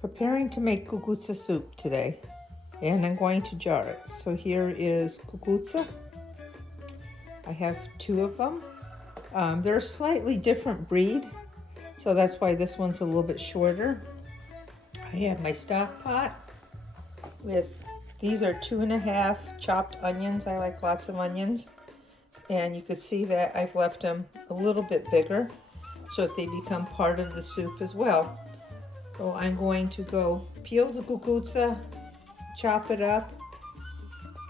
Preparing to make cucuzza soup today, and I'm going to jar it. So here is cucuzza. I have 2 of them. They're a slightly different breed, so that's why this one's a little bit shorter. I have my stock pot with, these are 2½ chopped onions. I like lots of onions. And you can see that I've left them a little bit bigger so that they become part of the soup as well. So I'm going to go peel the cucuzza, chop it up,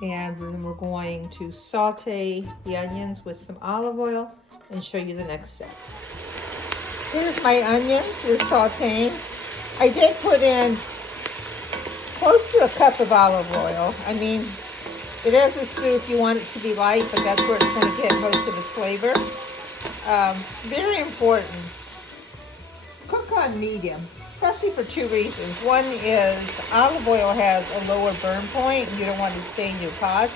and then we're going to saute the onions with some olive oil and show you the next step. Here's my onions, they're sauteing. I did put in close to a cup of olive oil. I mean, it is a soup, you want it to be light, but that's where it's going to get most of its flavor. Very important, cook on medium. Especially for 2 reasons. One is olive oil has a lower burn point and you don't want to stain your pot.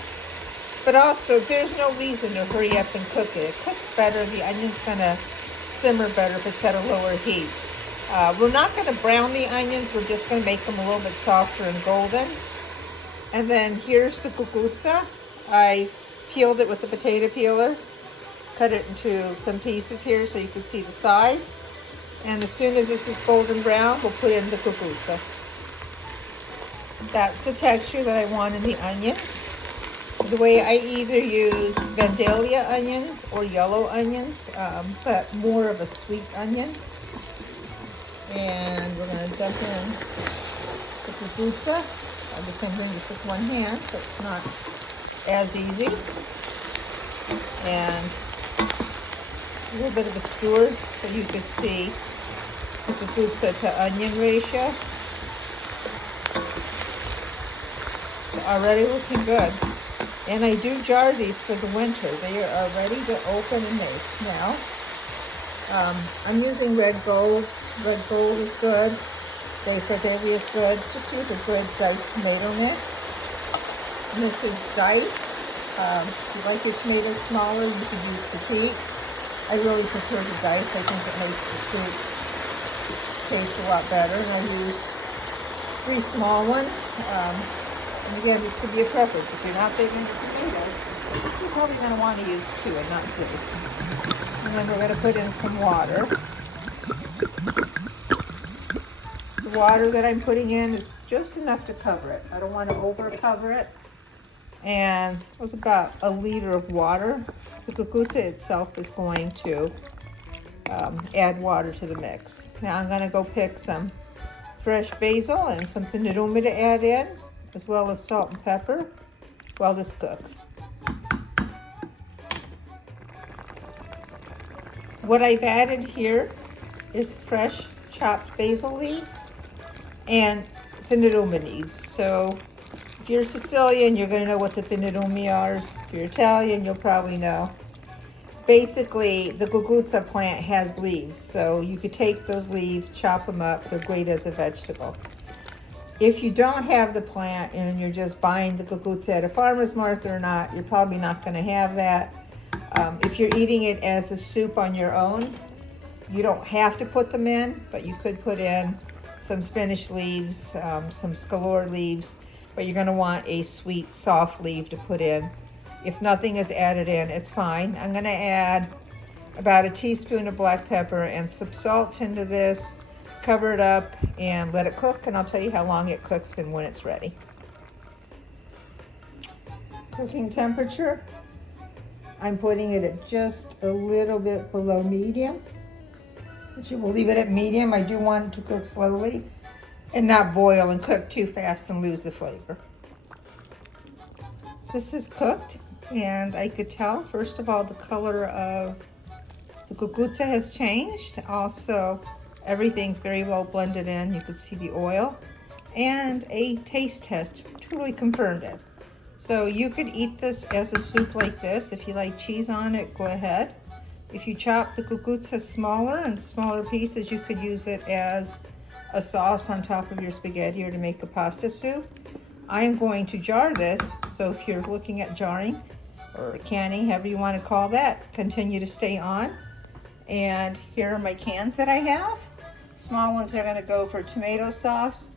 But also there's no reason to hurry up and cook it. It cooks better, the onion's gonna simmer better if it's at a lower heat. We're not gonna brown the onions, we're just gonna make them a little bit softer and golden. And then here's the cucuzza. I peeled it with the potato peeler, cut it into some pieces here so you can see the size. And as soon as this is golden brown, we'll put in the cucuzza. That's the texture that I want in the onions. The way I either use Vandalia onions or yellow onions, but more of a sweet onion. And we're gonna dump in the cucuzza. I'm just doing this with one hand, so it's not as easy. And a little bit of a skewer so you could see the cucuzza to onion ratio. It's already looking good. And I do jar these for the winter. They are ready to open and make now. I'm using red gold. Red gold is good. De Fratelli is good. Just use a good diced tomato mix. And this is diced. If you like your tomatoes smaller, you could use petite. I really prefer the dice. I think it makes the soup taste a lot better. And I use 3 small ones. And again, this could be a preference. If you're not big into tomatoes, you're probably going to want to use 2 and not 3. And then we're going to put in some water. The water that I'm putting in is just enough to cover it. I don't want to over cover it. And it was about 1 liter of water. The cucuzza itself is going to add water to the mix. Now I'm going to go pick some fresh basil and some finirumi to add in, as well as salt and pepper while this cooks. What I've added here is fresh chopped basil leaves and finirumi leaves. So if you're Sicilian, you're going to know what the finirumi are. If you're Italian, you'll probably know. Basically, the cucuzza plant has leaves, so you could take those leaves, chop them up. They're great as a vegetable. If you don't have the plant and you're just buying the cucuzza at a farmer's market or not, you're probably not going to have that. If you're eating it as a soup on your own, you don't have to put them in, but you could put in some spinach leaves, some scalor leaves, but you're going to want a sweet, soft leaf to put in. If nothing is added in, it's fine. I'm going to add about 1 teaspoon of black pepper and some salt into this, cover it up, and let it cook, and I'll tell you how long it cooks and when it's ready. Cooking temperature, I'm putting it at just a little bit below medium, but you will leave it at medium. I do want it to cook slowly and not boil and cook too fast and lose the flavor. This is cooked, and I could tell, first of all, the color of the cucuzza has changed. Also, everything's very well blended in. You can see the oil, and a taste test totally confirmed it. So you could eat this as a soup like this. If you like cheese on it, go ahead. If you chop the cucuzza smaller and smaller pieces, you could use it as a sauce on top of your spaghetti or to make a pasta soup. I am going to jar this, so if you're looking at jarring or canning, however you want to call that, continue to stay on. And here are my cans that I have. Small ones are going to go for tomato sauce.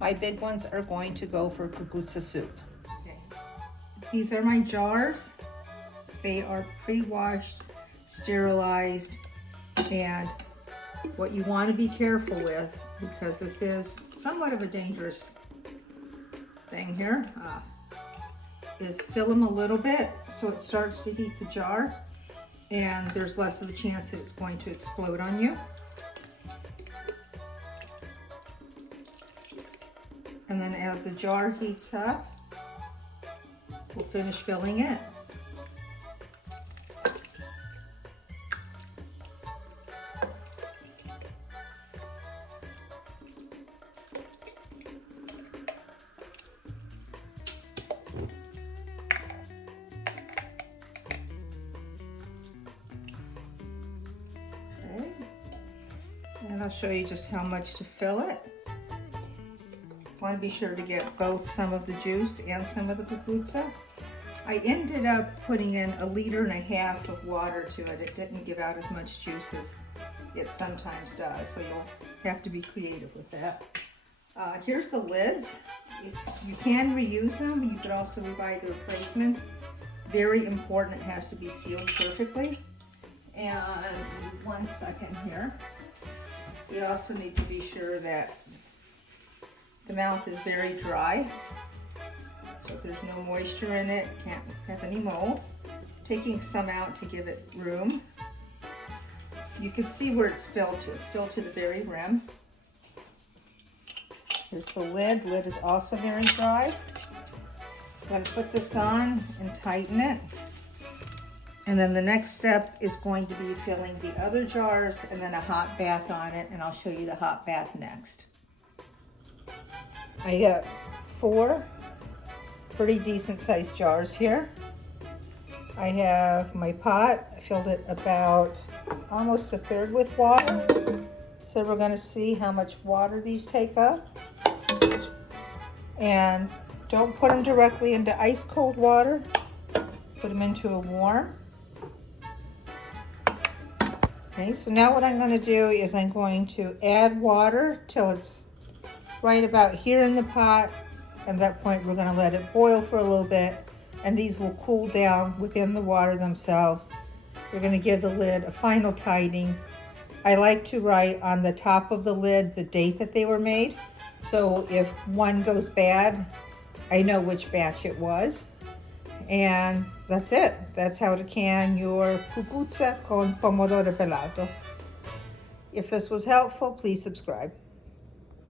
My big ones are going to go for cucuzza soup. Okay. These are my jars. They are pre-washed, sterilized, and what you want to be careful with, because this is somewhat of a dangerous thing here, is fill them a little bit so it starts to heat the jar and there's less of a chance that it's going to explode on you. And then as the jar heats up, we'll finish filling it. Okay. And I'll show you just how much to fill it. Want to be sure to get both some of the juice and some of the cucuzza. I ended up putting in 1.5 liters of water to it. It didn't give out as much juice as it sometimes does, so you'll have to be creative with that. Here's the lids. You can reuse them, but you could also buy the replacements. Very important, it has to be sealed perfectly. And 1 second here. We also need to be sure that the mouth is very dry, so if there's no moisture in it, can't have any mold. Taking some out to give it room. You can see where it's filled to. It's filled to the very rim. Here's the lid. Lid is also very dry. I'm going to put this on and tighten it. And then the next step is going to be filling the other jars and then a hot bath on it, and I'll show you the hot bath next. I got 4 pretty decent sized jars here. I have my pot. I filled it about almost 1/3 with water. So we're going to see how much water these take up. And don't put them directly into ice cold water. Put them into a warm. Okay, so now what I'm going to do is I'm going to add water till it's right about here in the pot. At that point, we're going to let it boil for a little bit, and these will cool down within the water themselves. We're going to give the lid a final tightening. I like to write on the top of the lid the date that they were made, so if one goes bad, I know which batch it was. And that's it. That's how to can your cucuzza con pomodoro pelato. If this was helpful, please subscribe.